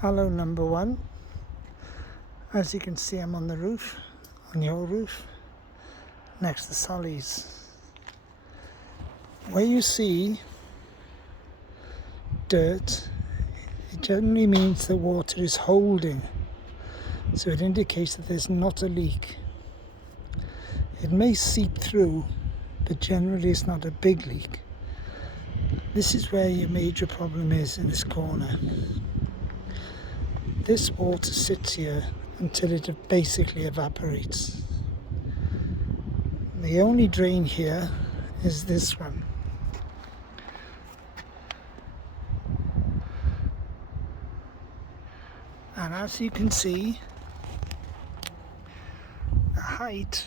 Hello number one. As you can see, I'm on the roof, on your roof, next to Sally's. Where you see dirt, it generally means the water is holding, so it indicates that there's not a leak. It may seep through, but generally it's not a big leak. This is where your major problem is, in this corner. This water sits here until it basically evaporates. The only drain here is this one. And as you can see, the height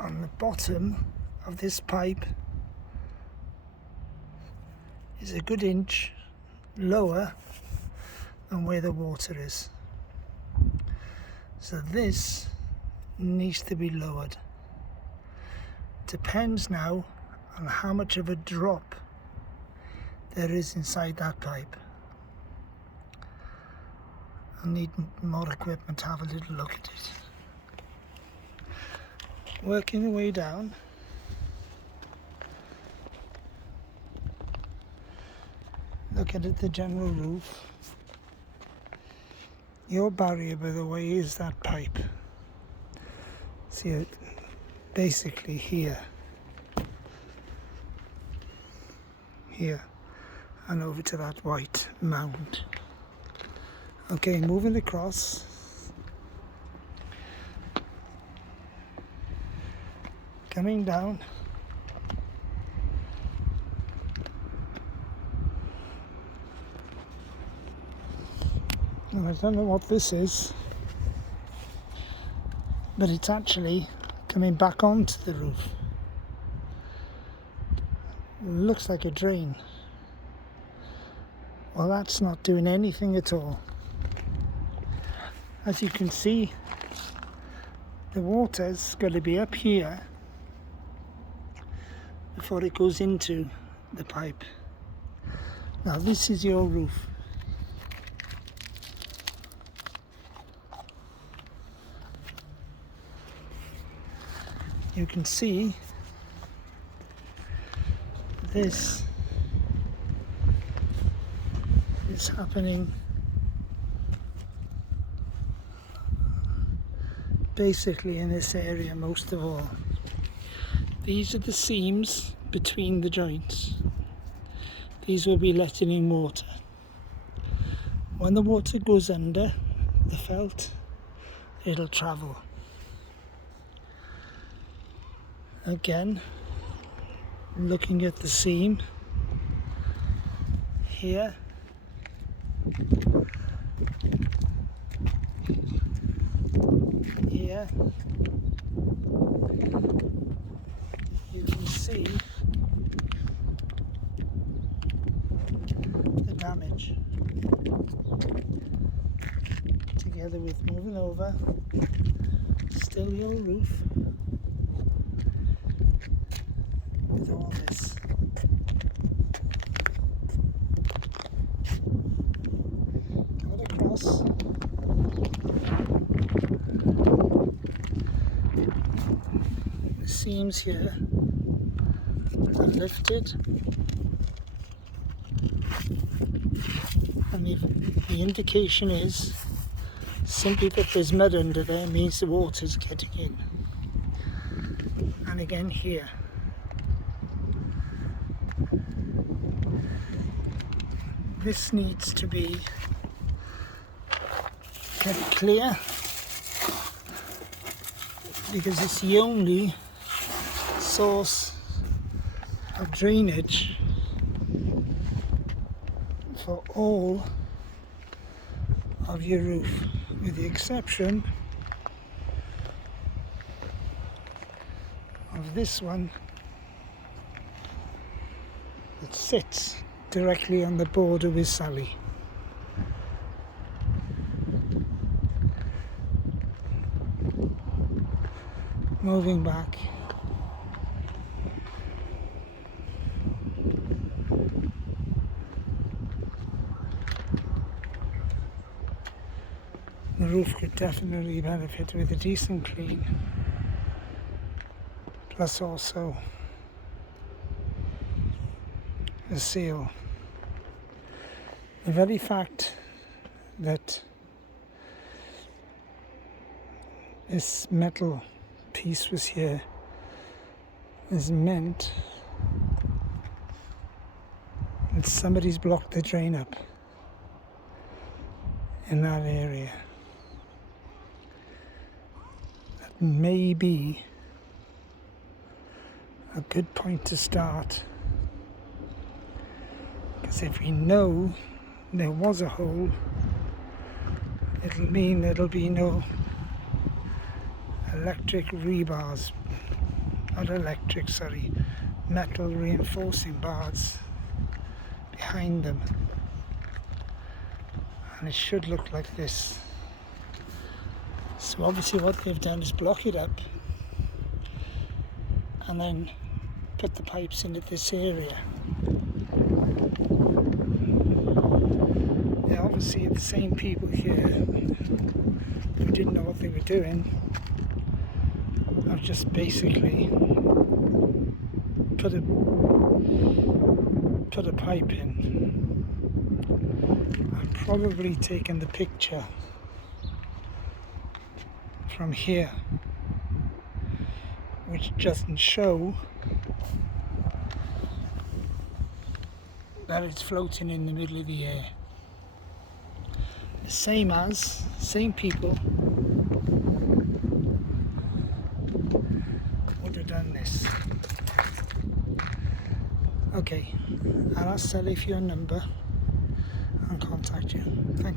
on the bottom of this pipe is a good inch lower than where the water is. So this needs to be lowered. Depends now on how much of a drop there is inside that pipe. I'll need more equipment to have a little look at it. Working the way down. Looking at the general roof. Your barrier, by the way, is that pipe. See it basically here, and over to that white mound. Okay, moving across. Coming down. And I don't know what this is, but it's actually coming back onto the roof. Looks like a drain. Well, that's not doing anything at all. As you can see, the water's got to be up here before it goes into the pipe. Now this is your roof. You can see this is happening basically in this area most of all. These are the seams between the joints. These will be letting in water. When the water goes under the felt, it'll travel. Again, looking at the seam here, here, you can see the damage. Together with moving over, still your roof. With all this. Coming across. The seams here are lifted, and the indication is simply that there's mud under there means the water's getting in. And again here. This needs to be kept clear because it's the only source of drainage for all of your roof, with the exception of this one that sits directly on the border with Sally. Moving back. roof could definitely benefit with a decent clean, plus also a seal. The very fact that this metal piece was here is meant that somebody's blocked the drain up in that area. That may be a good point to start, because if we know there was a hole, it'll mean there'll be no electric rebars, metal reinforcing bars behind them, and it should look like this. So obviously what they've done is block it up and then put the pipes into this area. They're obviously the same people here who didn't know what they were doing. I've just basically put a pipe in. I'm probably taking the picture from here, which doesn't show that it's floating in the middle of the air. Same people would have done this. Okay, I'll ask Sally for your number and contact you. Thank